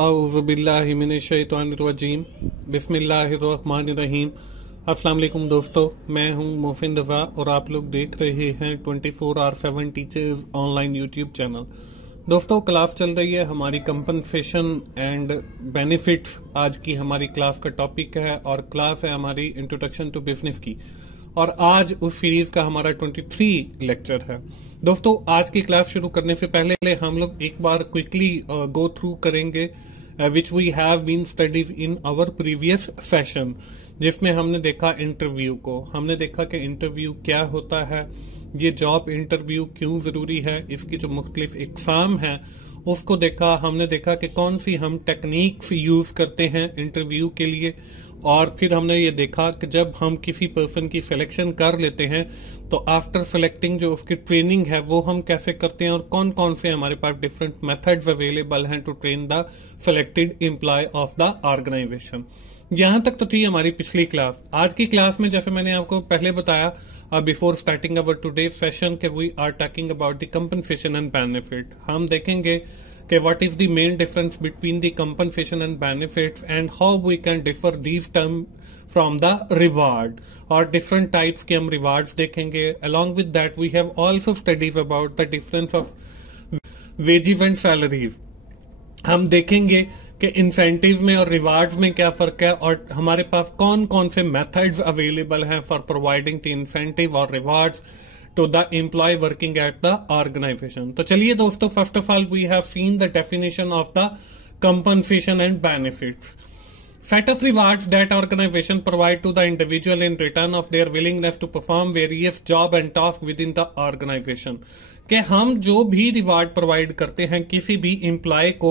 औज़ुबिल्लाहिमिनश्शैतानिर्रजीम बिस्मिल्लाहिर्रहमानिर्रहीम। अस्सलाम वालेकुम दोस्तों, मैं हूं मोहसिन रज़ा और आप लोग देख रहे हैं 24/7 टीचर्स ऑनलाइन यूट्यूब चैनल। दोस्तों, क्लास चल रही है हमारी कंपनसेशन एंड बेनिफिट्स। आज की हमारी क्लास का टॉपिक है और क्लास है हमारी इंट्रोडक्शन टू बिजनेस की, और आज उस सीरीज का हमारा 23 लेक्चर है। दोस्तों, आज की क्लास शुरू करने से पहले हम लोग एक बार क्विकली गो थ्रू करेंगे which we have been studies in our previous session, जिसमें हमने देखा इंटरव्यू को। हमने देखा कि इंटरव्यू क्या होता है, ये जॉब इंटरव्यू क्यों जरूरी है, इसकी जो मुख्तलिफ एग्जाम है उसको देखा। हमने देखा कि कौन सी हम टेक्निक्स यूज करते हैं इंटरव्यू के लिए, और फिर हमने ये देखा कि जब हम किसी पर्सन की सिलेक्शन कर लेते हैं तो आफ्टर सेलेक्टिंग जो उसकी ट्रेनिंग है वो हम कैसे करते हैं, और कौन कौन से हमारे पास डिफरेंट मेथड्स अवेलेबल हैं to train the selected employee of the organisation. यहां तक तो थी हमारी पिछली क्लास। आज की क्लास में जैसे मैंने आपको पहले बताया before starting our today session के we are talking about the compensation and benefit. हम देखेंगे कि what is the main difference between the compensation and benefits and how we can differ these terms from the reward, और different types के हम rewards देखेंगे। Along with that we have also studied about the difference of wages and salaries। हम देखेंगे कि incentive में और rewards में क्या फर्क है, और हमारे पास कौन कौन से मेथड्स अवेलेबल हैं फॉर प्रोवाइडिंग द इंसेंटिव और rewards to the employee working at the organization। तो चलिए दोस्तों, first of all we have seen the definition of the compensation and benefits। Set of rewards that organization provide to the individual in return of their willingness to perform various job and tasks within the organization। कि हम जो भी reward provide करते हैं किसी भी employ को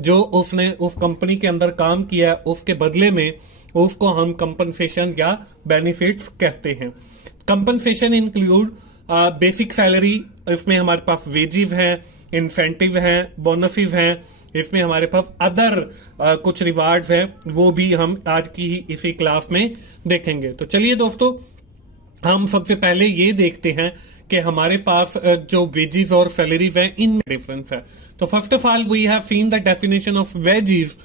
जो उसने उस कंपनी के अंदर काम किया, उसके बदले में उसको हम कंपनसेशन या बेनिफिट्स कहते हैं। कंपनसेशन इंक्लूड बेसिक सैलरी, इसमें हमारे पास वेजेस हैं, इंसेंटिव हैं, बोनसेस हैं, इसमें हमारे पास अदर कुछ रिवार्ड्स हैं, वो भी हम आज की ही इसी क्लास में देखेंगे। तो चलिए दोस्तों, हम सबसे पहले ये देखते हैं कि हमारे पास जो वेजेस और सैलरीज हैं इनमें डिफरेंस है। तो first of all we have seen the definition of wages.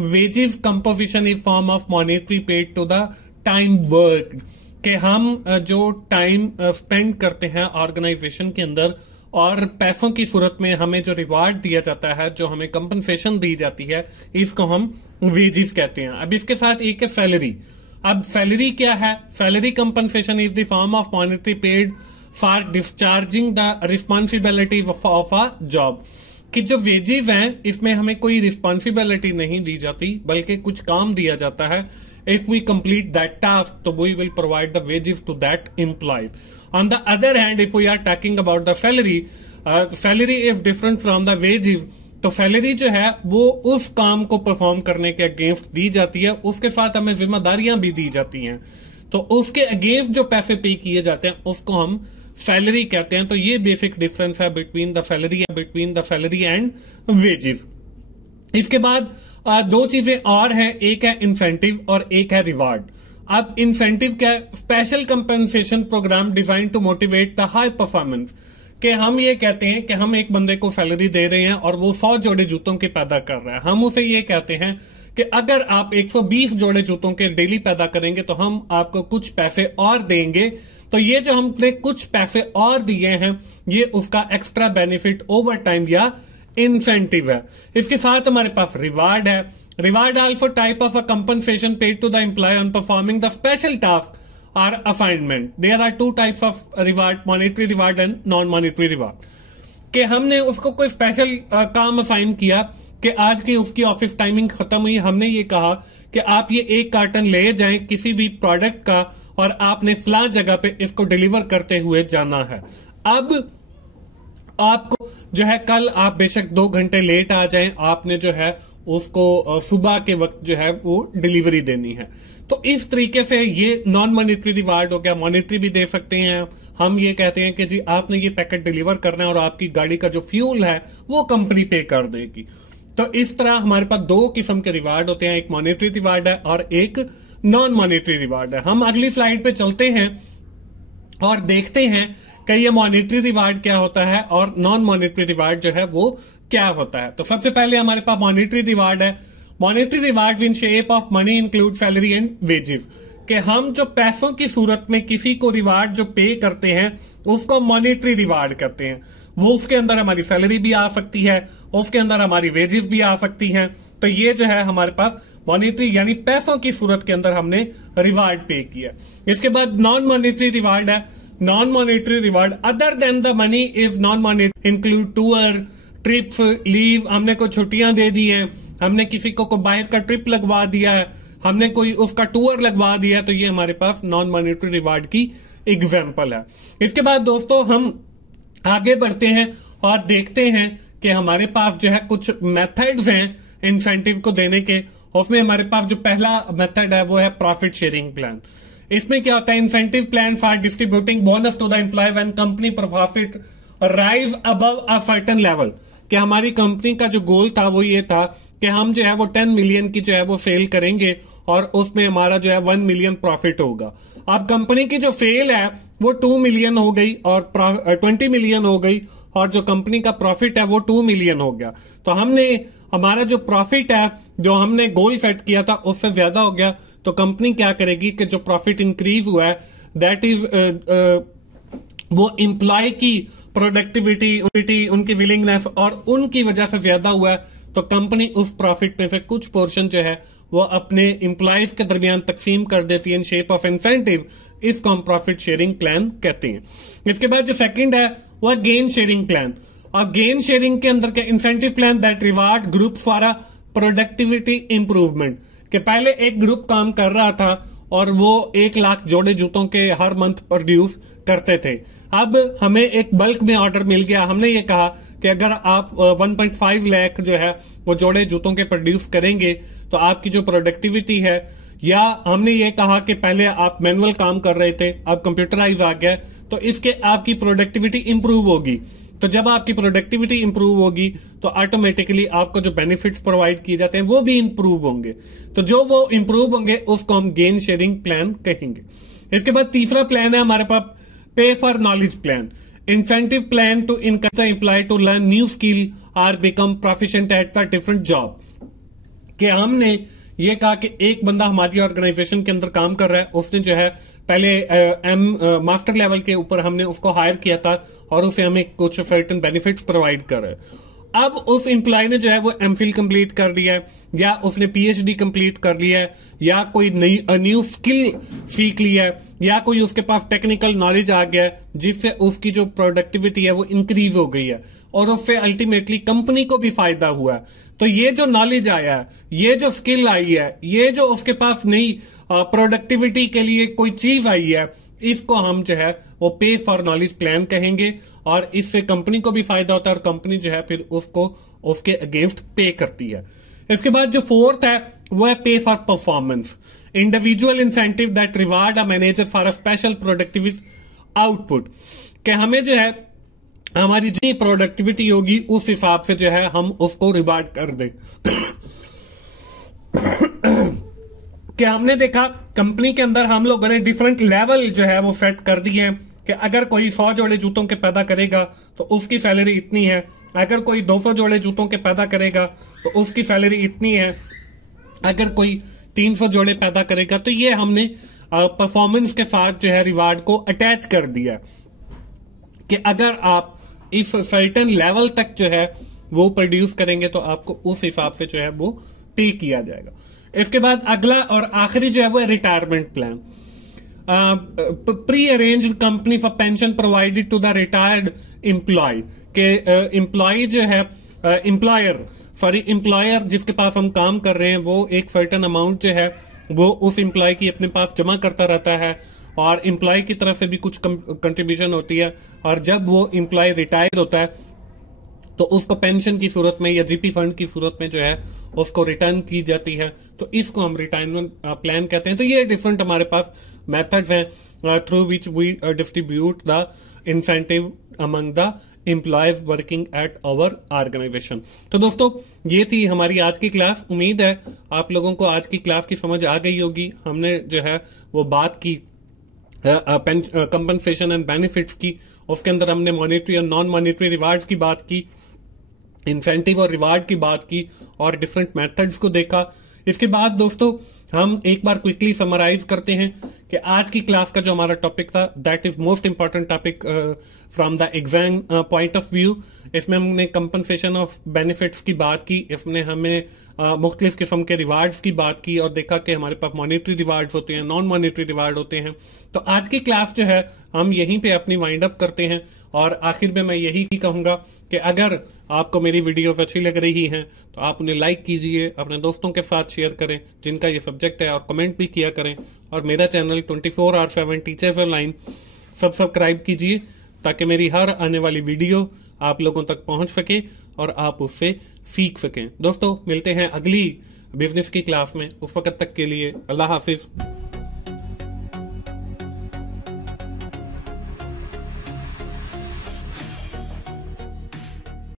Wages composition is form of monetary paid to the time work, कि हम जो टाइम स्पेंड करते हैं ऑर्गेनाइजेशन के अंदर और पैसों की सूरत में हमें जो रिवार्ड दिया जाता है, जो हमें कंपनसेशन दी जाती है, इसको हम वेजेस कहते हैं। अब इसके साथ एक है सैलरी। अब सैलरी क्या है? Salary compensation is the form of monetary paid for discharging the responsibility of a job. कि जो वेजेस हैं इसमें हमें कोई रिस्पॉन्सिबिलिटी नहीं दी जाती, बल्कि कुछ काम दिया जाता है। If we complete that task, so we will provide the wages to that employee। On the other hand, if we are talking about the salary, salary is different from the wages। तो salary जो है वो उस काम को perform करने के against the जाती है, उसके साथ हमें जिम्मेदारियां भी दी जाती हैं, तो उसके अगेंस्ट जो पैसे पे किए जाते हैं उसको हम सैलरी कहते हैं। तो ये बेसिक डिफरेंस है between the salary and wages. इसके बाद दो चीजें और हैं, एक है इंसेंटिव और एक है रिवार्ड। अब इंसेंटिव क्या है? Special compensation programme design to motivate the high performance. कि हम ये कहते हैं कि हम एक बंदे को सैलरी दे रहे हैं और वो 100 जोड़े जूतों के पैदा कर रहा है। हम उसे ये कहते हैं कि अगर आप 120 जोड़े जूतों के डेली पैदा करेंगे तो हम आपको कुछ पैसे और देंगे। तो ये जो हमने कुछ पैसे और दिए हैं ये उसका एक्स्ट्रा बेनिफिट ओवर टाइम या इंसेंटिव है। इसके साथ हमारे पास रिवार्ड है। Reward also type of a compensation paid to the employee on performing the special task और assignment. There are two types of reward, monetary reward and non monetary reward. कि हमने उसको कोई स्पेशल काम असाइन किया कि आज की उसकी ऑफिस टाइमिंग खत्म हुई, हमने ये कहा कि आप ये 1 कार्टन ले जाएं किसी भी प्रोडक्ट का और आपने फला जगह पे इसको डिलीवर करते हुए जाना है। अब आपको जो है कल आप बेशक 2 घंटे लेट आ जाएं, आपने जो है उसको सुबह के वक्त जो है वो डिलीवरी देनी है। तो इस तरीके से ये नॉन मॉनेटरी रिवार्ड हो गया। मॉनेटरी भी दे सकते हैं, हम ये कहते हैं कि जी आपने ये पैकेट डिलीवर करना है और आपकी गाड़ी का जो फ्यूल है वो कंपनी पे कर देगी। तो इस तरह हमारे पास 2 किस्म के रिवार्ड होते हैं, एक मॉनेटरी रिवार्ड है और एक नॉन मॉनेटरी रिवार्ड है। हम अगली स्लाइड पे चलते हैं और देखते हैं कि ये मॉनेटरी रिवार्ड क्या होता है और नॉन मॉनेटरी रिवार्ड जो है वो क्या होता है। तो सबसे पहले हमारे पास मॉनेटरी रिवार्ड है। Monetary reward in shape of money include salary and wages, कि हम जो पैसों की सूरत में किसी को रिवार्ड जो पे करते हैं उसको मॉनेटरी रिवार्ड कहते हैं। वो उसके अंदर हमारी सैलरी भी आ सकती है, उसके अंदर हमारी वेजेस भी आ सकती हैं। तो ये जो है हमारे पास मॉनेटरी यानी पैसों की सूरत के अंदर हमने रिवार्ड पे किया। इसके बाद नॉन मॉनेटरी रिवार्ड है। Non monetary reward other than the money is non monetary include tour, trips, leave, हमने कोई छुट्टियां दे दी हैं, हमने किसी को बाहर का ट्रिप लगवा दिया है, हमने कोई उसका टूर लगवा दिया है, तो ये हमारे पास नॉन मॉनेटरी रिवार्ड की एग्जाम्पल है। इसके बाद दोस्तों हम आगे बढ़ते हैं और देखते हैं कि हमारे पास जो है कुछ मेथड्स हैं इंसेंटिव को देने के। उसमें हमारे पास जो पहला मेथड है वो है प्रॉफिट शेयरिंग प्लान। इसमें क्या होता है, incentive plan for distributing bonus to the employee when company profit rise above a certain level, कि हमारी कंपनी का जो गोल था वो ये था कि हम जो है वो 10 मिलियन की जो है वो सेल करेंगे और उसमें हमारा जो है 1 मिलियन प्रॉफिट होगा। अब कंपनी की जो सेल है वो 2 मिलियन हो गई और 20 मिलियन हो गई और जो कंपनी का प्रॉफिट है वो 2 मिलियन हो गया। तो हमने हमारा जो प्रॉफिट है जो हमने गोल सेट किया था उससे ज्यादा हो गया, तो कंपनी क्या करेगी कि जो प्रॉफिट इंक्रीज हुआ है दैट इज वो एम्प्लॉय की प्रोडक्टिविटी, उनकी विलिंगनेस और उनकी वजह से ज्यादा हुआ है, तो कंपनी उस प्रॉफिट में से कुछ पोर्शन जो है वो अपने एम्प्लॉयज के दरमियान तकसीम कर देती है इन शेप ऑफ इंसेंटिव। इसको हम प्रॉफिट शेयरिंग प्लान कहते हैं। इसके बाद जो सेकंड है वह गेन शेयरिंग प्लान। और गेन शेयरिंग के अंदर के incentive plan that reward group for a productivity improvement, के पहले एक ग्रुप काम कर रहा था और वो 1 लाख जोड़े जूतों के हर मंथ प्रोड्यूस करते थे। अब हमें एक बल्क में ऑर्डर मिल गया, हमने ये कहा कि अगर आप 1.5 लाख जो है वो जोड़े जूतों के प्रोड्यूस करेंगे तो आपकी जो प्रोडक्टिविटी है, या हमने ये कहा कि पहले आप मैनुअल काम कर रहे थे अब कंप्यूटराइज आ गया, तो इसके आपकी प्रोडक्टिविटी इंप्रूव होगी। तो जब आपकी प्रोडक्टिविटी इंप्रूव होगी तो ऑटोमेटिकली आपको जो बेनिफिट्स प्रोवाइड किए जाते हैं वो भी इंप्रूव होंगे। तो जो वो इंप्रूव होंगे उसको हम गेन शेयरिंग प्लान कहेंगे। इसके बाद तीसरा प्लान है हमारे पास pay for knowledge plan. Incentive plan to encourage the employee to learn new skill और become proficient at the different job, कि हमने ये कहा कि एक बंदा हमारी ऑर्गेनाइजेशन के अंदर काम कर रहा है, उसने जो है पहले मास्टर लेवल के ऊपर हमने उसको हायर किया था और उसे हमें कुछ सर्टेन बेनिफिट्स प्रोवाइड कर रहे हैं। अब उस एम्प्लॉय ने जो है वो एमफिल कंप्लीट कर लिया है, या उसने पीएचडी कंप्लीट कर लिया है, या कोई न्यू स्किल सीख लिया है, या कोई उसके पास टेक्निकल नॉलेज आ गया है जिससे उसकी जो प्रोडक्टिविटी है वो इंक्रीज हो गई है और उससे अल्टीमेटली कंपनी को भी फायदा हुआ है। तो ये जो नॉलेज आया है, ये जो स्किल आई है, ये जो उसके पास नई प्रोडक्टिविटी के लिए कोई चीज आई है, इसको हम जो है वो पे फॉर नॉलेज प्लान कहेंगे और इससे कंपनी को भी फायदा होता है और कंपनी जो है फिर उसको उसके अगेंस्ट पे करती है। इसके बाद जो फोर्थ है वो है पे for performance. Individual incentive that reward a manager for a special productivity output, कि हमें जो है हमारी जितनी प्रोडक्टिविटी होगी उस हिसाब से जो है हम उसको रिवार्ड कर दें। कि हमने देखा कंपनी के अंदर हम लोगों ने डिफरेंट लेवल जो है वो सेट कर दिए हैं कि अगर कोई 100 जोड़े जूतों के पैदा करेगा तो उसकी सैलरी इतनी है, अगर कोई 200 जोड़े जूतों के पैदा करेगा तो उसकी सैलरी इतनी है, अगर कोई 300 जोड़े पैदा करेगा, तो ये हमने परफॉर्मेंस के साथ जो है रिवार्ड को अटैच कर दिया कि अगर आप इस सर्टेन लेवल तक जो है वो प्रोड्यूस करेंगे तो आपको उस हिसाब से जो है वो पे किया जाएगा। इसके बाद अगला और आखिरी जो है वो retirement plan. Pre arranged company for pension provided to the retired employee, के एम्प्लॉय जो है एम्प्लॉयर जिसके पास हम काम कर रहे हैं वो एक सर्टेन अमाउंट जो है वो उस एम्प्लॉय की अपने पास जमा करता रहता है और एम्प्लॉय की तरफ से भी कुछ कंट्रीब्यूशन होती है, और जब वो एम्प्लॉय रिटायर होता है तो उसको पेंशन की सूरत में या जीपी फंड की सूरत में जो है उसको रिटर्न की जाती है, तो इसको हम रिटायरमेंट प्लान कहते हैं। तो ये डिफरेंट हमारे पास मेथड्स हैं through which we distribute the incentive among the employees working at our organisation. तो दोस्तों ये थी हमारी आज की क्लास। उम्मीद है आप लोगों को आज की क्लास की समझ आ गई होगी। हमने जो है वो बात की कंपनसेशन एंड बेनिफिट्स की। उसके अंदर हमने मॉनेटरी और नॉन मॉनेटरी रिवार्ड्स की बात की, इंसेंटिव और रिवार्ड की बात की और डिफरेंट मेथड्स को देखा। इसके बाद दोस्तों हम एक बार क्विकली समराइज करते हैं कि आज की क्लास का जो हमारा टॉपिक था that is most important topic from the exam point of view. इसमें हमने कंपनसेशन ऑफ बेनिफिट्स की बात की, इसमें हमें मुख्तलिफ किस्म के रिवार्ड्स की बात की और देखा कि हमारे पास मॉनेटरी रिवार्ड्स होते हैं, नॉन मॉनेटरी रिवार्ड होते हैं। तो आज की क्लास जो है हम यहीं पे अपनी वाइंड अप करते हैं और आखिर में मैं यही कहूंगा कि अगर आपको मेरी वीडियोस अच्छी लग रही हैं तो आप उन्हें लाइक कीजिए, अपने दोस्तों के साथ शेयर करें जिनका ये सब्जेक्ट है और कमेंट भी किया करें, और मेरा चैनल 24/7 टीचर्स ऑनलाइन सब्सक्राइब कीजिए ताकि मेरी हर आने वाली वीडियो आप लोगों तक पहुंच सके और आप उससे सीख सकें। दोस्तों मिलते हैं अगली बिजनेस की क्लास में, उस वक्त तक के लिए अल्लाह हाफिज।